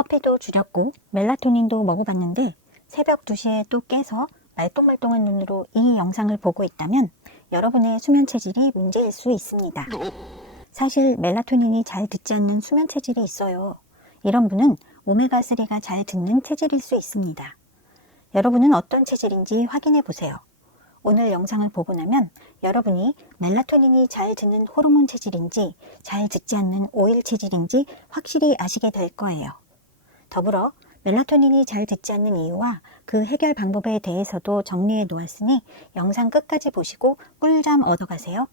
커피도 줄였고 멜라토닌도 먹어봤는데 새벽 2시에 또 깨서 말똥말똥한 눈으로 이 영상을 보고 있다면 여러분의 수면 체질이 문제일 수 있습니다. 사실 멜라토닌이 잘 듣지 않는 수면 체질이 있어요. 이런 분은 오메가3가 잘 듣는 체질일 수 있습니다. 여러분은 어떤 체질인지 확인해 보세요. 오늘 영상을 보고 나면 여러분이 멜라토닌이 잘 듣는 호르몬 체질인지 잘 듣지 않는 오일 체질인지 확실히 아시게 될 거예요. 더불어 멜라토닌이 잘 듣지 않는 이유와 그 해결 방법에 대해서도 정리해 놓았으니 영상 끝까지 보시고 꿀잠 얻어가세요.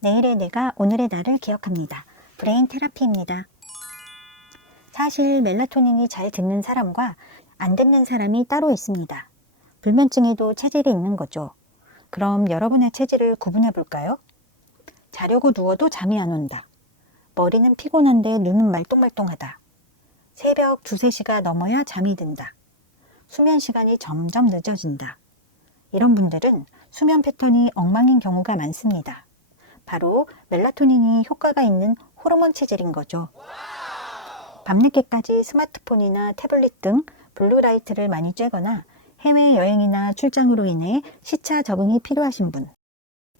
내일의 내가 오늘의 나를 기억합니다. 브레인 테라피입니다. 사실 멜라토닌이 잘 듣는 사람과 안 듣는 사람이 따로 있습니다. 불면증에도 체질이 있는 거죠. 그럼 여러분의 체질을 구분해 볼까요? 자려고 누워도 잠이 안 온다. 머리는 피곤한데 눈은 말똥말똥하다. 새벽 2, 3시가 넘어야 잠이 든다. 수면 시간이 점점 늦어진다. 이런 분들은 수면 패턴이 엉망인 경우가 많습니다. 바로 멜라토닌이 효과가 있는 호르몬 체질인 거죠. 밤늦게까지 스마트폰이나 태블릿 등 블루라이트를 많이 쬐거나 해외여행이나 출장으로 인해 시차 적응이 필요하신 분,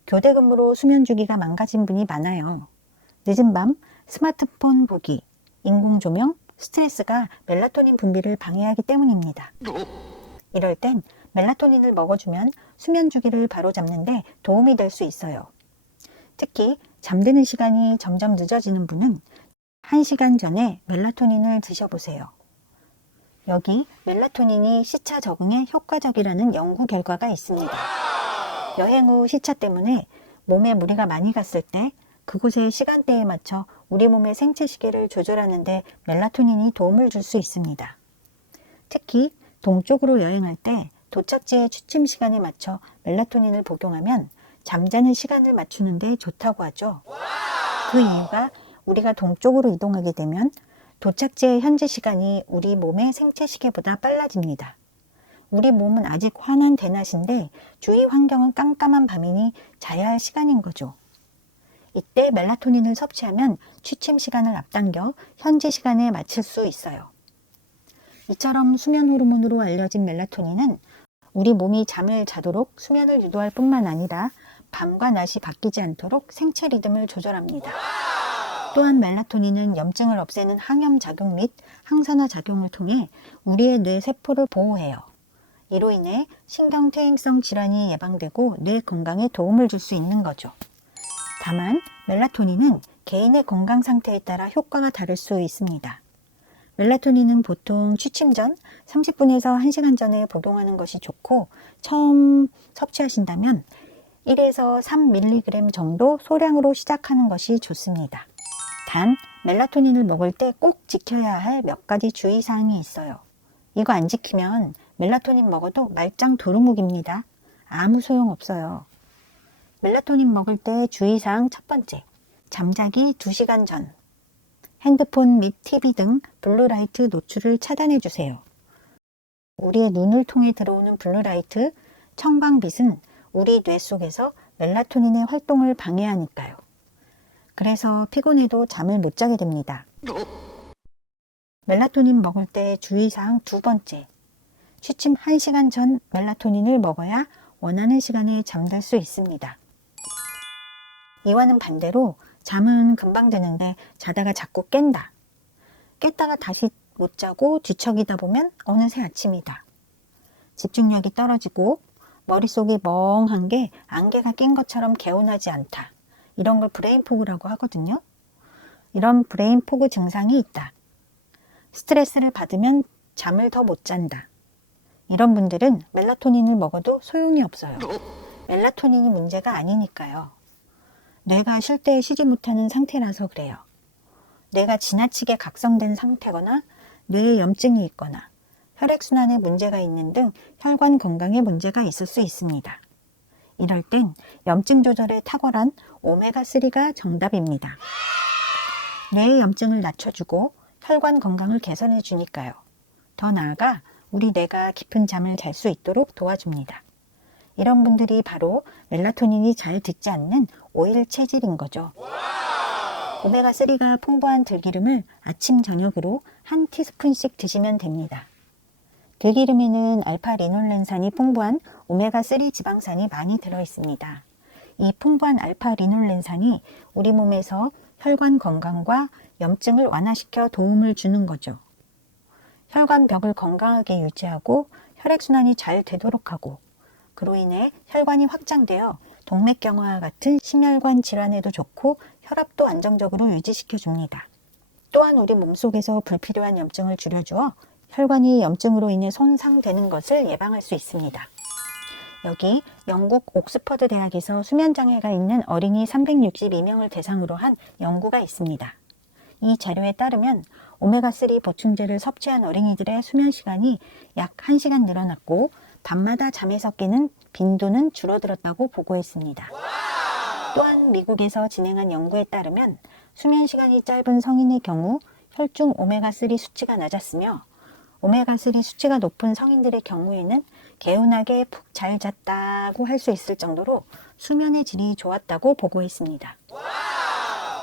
교대 근무로 수면 주기가 망가진 분이 많아요. 늦은 밤 스마트폰 보기, 인공조명, 스트레스가 멜라토닌 분비를 방해하기 때문입니다. 이럴 땐 멜라토닌을 먹어주면 수면 주기를 바로잡는데 도움이 될 수 있어요. 특히 잠드는 시간이 점점 늦어지는 분은 1시간 전에 멜라토닌을 드셔보세요. 여기 멜라토닌이 시차 적응에 효과적이라는 연구 결과가 있습니다. 여행 후 시차 때문에 몸에 무리가 많이 갔을 때 그곳의 시간대에 맞춰 우리 몸의 생체 시계를 조절하는 데 멜라토닌이 도움을 줄 수 있습니다. 특히 동쪽으로 여행할 때 도착지의 취침 시간에 맞춰 멜라토닌을 복용하면 잠자는 시간을 맞추는 데 좋다고 하죠. 그 이유가 우리가 동쪽으로 이동하게 되면 도착지의 현지 시간이 우리 몸의 생체 시계보다 빨라집니다. 우리 몸은 아직 환한 대낮인데 주위 환경은 깜깜한 밤이니 자야 할 시간인 거죠. 이때 멜라토닌을 섭취하면 취침 시간을 앞당겨 현지 시간에 맞출 수 있어요. 이처럼 수면 호르몬으로 알려진 멜라토닌은 우리 몸이 잠을 자도록 수면을 유도할 뿐만 아니라 밤과 낮이 바뀌지 않도록 생체 리듬을 조절합니다. 또한 멜라토닌은 염증을 없애는 항염 작용 및 항산화 작용을 통해 우리의 뇌 세포를 보호해요. 이로 인해 신경퇴행성 질환이 예방되고 뇌 건강에 도움을 줄 수 있는 거죠. 다만 멜라토닌은 개인의 건강 상태에 따라 효과가 다를 수 있습니다. 멜라토닌은 보통 취침 전 30분에서 1시간 전에 복용하는 것이 좋고 처음 섭취하신다면 1에서 3mg 정도 소량으로 시작하는 것이 좋습니다. 단 멜라토닌을 먹을 때 꼭 지켜야 할 몇 가지 주의사항이 있어요. 이거 안 지키면 멜라토닌 먹어도 말짱 도루묵입니다. 아무 소용없어요. 멜라토닌 먹을 때 주의사항 첫 번째, 잠자기 2시간 전. 핸드폰 및 TV 등 블루라이트 노출을 차단해 주세요. 우리의 눈을 통해 들어오는 블루라이트, 청광빛은 우리 뇌 속에서 멜라토닌의 활동을 방해하니까요. 그래서 피곤해도 잠을 못 자게 됩니다. 멜라토닌 먹을 때 주의사항 두 번째, 취침 1시간 전 멜라토닌을 먹어야 원하는 시간에 잠들 수 있습니다. 이와는 반대로 잠은 금방 드는데 자다가 자꾸 깬다. 깼다가 다시 못 자고 뒤척이다 보면 어느새 아침이다. 집중력이 떨어지고 머릿속이 멍한 게 안개가 낀 것처럼 개운하지 않다. 이런 걸 브레인 포그라고 하거든요. 이런 브레인 포그 증상이 있다. 스트레스를 받으면 잠을 더 못 잔다. 이런 분들은 멜라토닌을 먹어도 소용이 없어요. 멜라토닌이 문제가 아니니까요. 뇌가 쉴 때 쉬지 못하는 상태라서 그래요. 뇌가 지나치게 각성된 상태거나 뇌에 염증이 있거나 혈액순환에 문제가 있는 등 혈관 건강에 문제가 있을 수 있습니다. 이럴 땐 염증 조절에 탁월한 오메가3가 정답입니다. 뇌의 염증을 낮춰주고 혈관 건강을 개선해 주니까요. 더 나아가 우리 뇌가 깊은 잠을 잘 수 있도록 도와줍니다. 이런 분들이 바로 멜라토닌이 잘 듣지 않는 오일 체질인 거죠. 오메가3가 풍부한 들기름을 아침 저녁으로 한 티스푼씩 드시면 됩니다. 들기름에는 알파리놀렌산이 풍부한 오메가3 지방산이 많이 들어있습니다. 이 풍부한 알파리놀렌산이 우리 몸에서 혈관 건강과 염증을 완화시켜 도움을 주는 거죠. 혈관벽을 건강하게 유지하고 혈액순환이 잘 되도록 하고, 그로 인해 혈관이 확장되어 동맥경화와 같은 심혈관 질환에도 좋고 혈압도 안정적으로 유지시켜 줍니다. 또한 우리 몸속에서 불필요한 염증을 줄여주어 혈관이 염증으로 인해 손상되는 것을 예방할 수 있습니다. 여기 영국 옥스퍼드 대학에서 수면장애가 있는 어린이 362명을 대상으로 한 연구가 있습니다. 이 자료에 따르면 오메가3 보충제를 섭취한 어린이들의 수면 시간이 약 1시간 늘어났고 밤마다 잠에서 깨는 빈도는 줄어들었다고 보고했습니다. 또한 미국에서 진행한 연구에 따르면 수면 시간이 짧은 성인의 경우 혈중 오메가3 수치가 낮았으며 오메가3 수치가 높은 성인들의 경우에는 개운하게 푹 잘 잤다고 할 수 있을 정도로 수면의 질이 좋았다고 보고했습니다.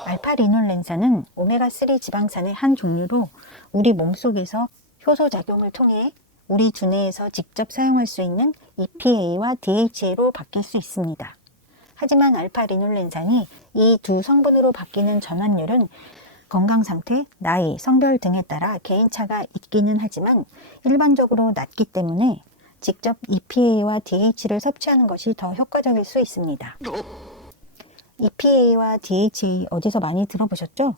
알파리놀렌산은 오메가3 지방산의 한 종류로 우리 몸속에서 효소작용을 통해 우리 두뇌에서 직접 사용할 수 있는 EPA와 DHA로 바뀔 수 있습니다. 하지만 알파리놀렌산이 이 두 성분으로 바뀌는 전환율은 건강 상태, 나이, 성별 등에 따라 개인차가 있기는 하지만 일반적으로 낮기 때문에 직접 EPA와 DHA를 섭취하는 것이 더 효과적일 수 있습니다. EPA와 DHA 어디서 많이 들어보셨죠?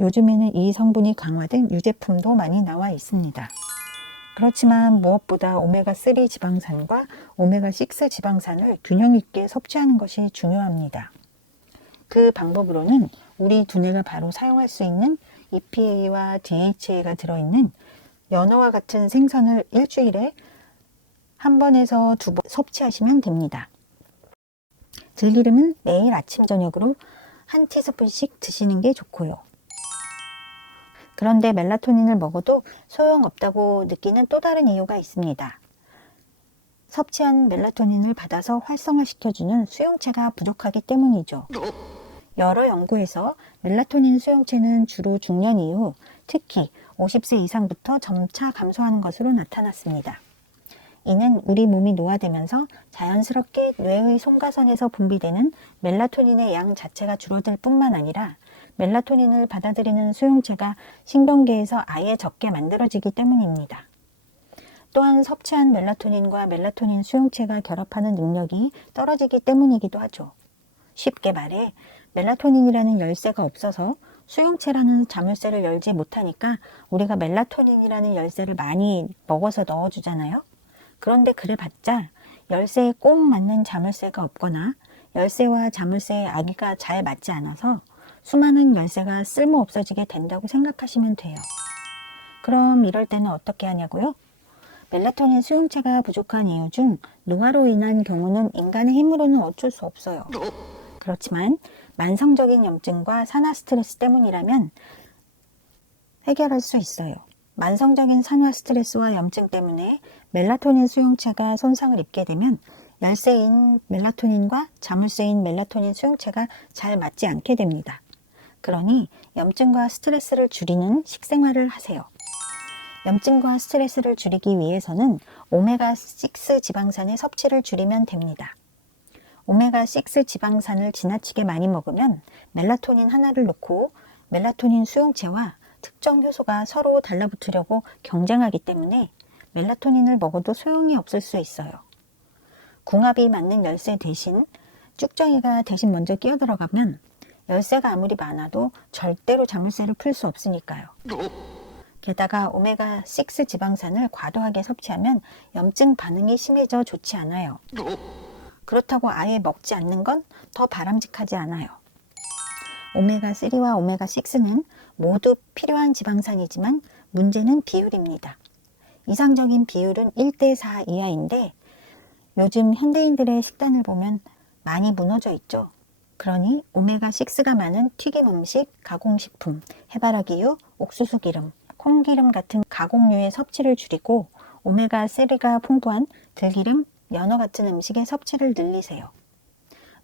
요즘에는 이 성분이 강화된 유제품도 많이 나와 있습니다. 그렇지만 무엇보다 오메가3 지방산과 오메가6 지방산을 균형 있게 섭취하는 것이 중요합니다. 그 방법으로는 우리 두뇌가 바로 사용할 수 있는 EPA와 DHA가 들어있는 연어와 같은 생선을 일주일에 한 번에서 2번 섭취하시면 됩니다. 들기름은 매일 아침 저녁으로 한 티스푼씩 드시는 게 좋고요. 그런데 멜라토닌을 먹어도 소용없다고 느끼는 또 다른 이유가 있습니다. 섭취한 멜라토닌을 받아서 활성화시켜주는 수용체가 부족하기 때문이죠. 여러 연구에서 멜라토닌 수용체는 주로 중년 이후, 특히 50세 이상부터 점차 감소하는 것으로 나타났습니다. 이는 우리 몸이 노화되면서 자연스럽게 뇌의 송가선에서 분비되는 멜라토닌의 양 자체가 줄어들 뿐만 아니라 멜라토닌을 받아들이는 수용체가 신경계에서 아예 적게 만들어지기 때문입니다. 또한 섭취한 멜라토닌과 멜라토닌 수용체가 결합하는 능력이 떨어지기 때문이기도 하죠. 쉽게 말해 멜라토닌이라는 열쇠가 없어서 수용체라는 자물쇠를 열지 못하니까 우리가 멜라토닌이라는 열쇠를 많이 먹어서 넣어주잖아요. 그런데 그래봤자 열쇠에 꼭 맞는 자물쇠가 없거나 열쇠와 자물쇠의 아기가 잘 맞지 않아서 수많은 열쇠가 쓸모 없어지게 된다고 생각하시면 돼요. 그럼 이럴 때는 어떻게 하냐고요? 멜라토닌 수용체가 부족한 이유 중 노화로 인한 경우는 인간의 힘으로는 어쩔 수 없어요. 그렇지만 만성적인 염증과 산화 스트레스 때문이라면 해결할 수 있어요. 만성적인 산화 스트레스와 염증 때문에 멜라토닌 수용체가 손상을 입게 되면 열쇠인 멜라토닌과 자물쇠인 멜라토닌 수용체가 잘 맞지 않게 됩니다. 그러니 염증과 스트레스를 줄이는 식생활을 하세요. 염증과 스트레스를 줄이기 위해서는 오메가6 지방산의 섭취를 줄이면 됩니다. 오메가6 지방산을 지나치게 많이 먹으면 멜라토닌 하나를 놓고 멜라토닌 수용체와 특정 효소가 서로 달라붙으려고 경쟁하기 때문에 멜라토닌을 먹어도 소용이 없을 수 있어요. 궁합이 맞는 열쇠 대신 쭉정이가 대신 먼저 끼어들어가면 열쇠가 아무리 많아도 절대로 자물쇠를 풀 수 없으니까요. 게다가 오메가6 지방산을 과도하게 섭취하면 염증 반응이 심해져 좋지 않아요. 그렇다고 아예 먹지 않는 건 더 바람직하지 않아요. 오메가3와 오메가6는 모두 필요한 지방산이지만 문제는 비율입니다. 이상적인 비율은 1대4 이하인데 요즘 현대인들의 식단을 보면 많이 무너져 있죠. 그러니 오메가6가 많은 튀김 음식, 가공식품, 해바라기유, 옥수수 기름, 콩기름 같은 가공류의 섭취를 줄이고 오메가3가 풍부한 들기름, 연어 같은 음식의 섭취를 늘리세요.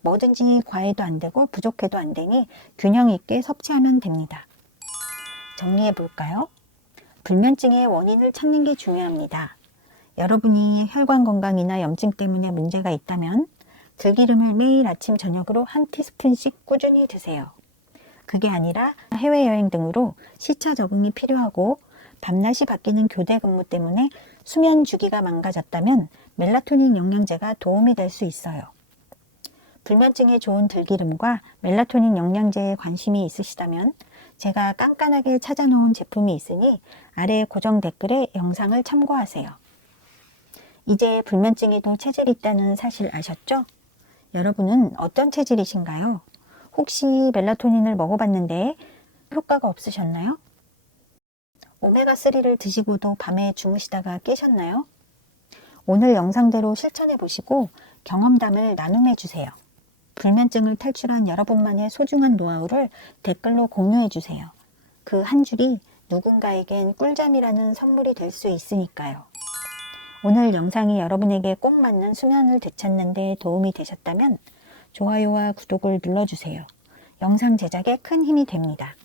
뭐든지 과해도 안 되고 부족해도 안 되니 균형 있게 섭취하면 됩니다. 정리해 볼까요? 불면증의 원인을 찾는 게 중요합니다. 여러분이 혈관 건강이나 염증 때문에 문제가 있다면 들기름을 매일 아침 저녁으로 한 티스푼씩 꾸준히 드세요. 그게 아니라 해외여행 등으로 시차 적응이 필요하고 밤낮이 바뀌는 교대 근무 때문에 수면 주기가 망가졌다면 멜라토닌 영양제가 도움이 될 수 있어요. 불면증에 좋은 들기름과 멜라토닌 영양제에 관심이 있으시다면 제가 깐깐하게 찾아놓은 제품이 있으니 아래 고정 댓글에 영상을 참고하세요. 이제 불면증에도 체질이 있다는 사실 아셨죠? 여러분은 어떤 체질이신가요? 혹시 멜라토닌을 먹어봤는데 효과가 없으셨나요? 오메가3를 드시고도 밤에 주무시다가 깨셨나요? 오늘 영상대로 실천해 보시고 경험담을 나눔해 주세요. 불면증을 탈출한 여러분만의 소중한 노하우를 댓글로 공유해 주세요. 그 한 줄이 누군가에겐 꿀잠이라는 선물이 될 수 있으니까요. 오늘 영상이 여러분에게 꼭 맞는 수면을 되찾는 데 도움이 되셨다면 좋아요와 구독을 눌러주세요. 영상 제작에 큰 힘이 됩니다.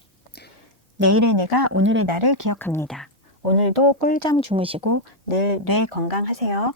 내일의 내가 오늘의 나를 기억합니다. 오늘도 꿀잠 주무시고 늘 뇌 건강하세요.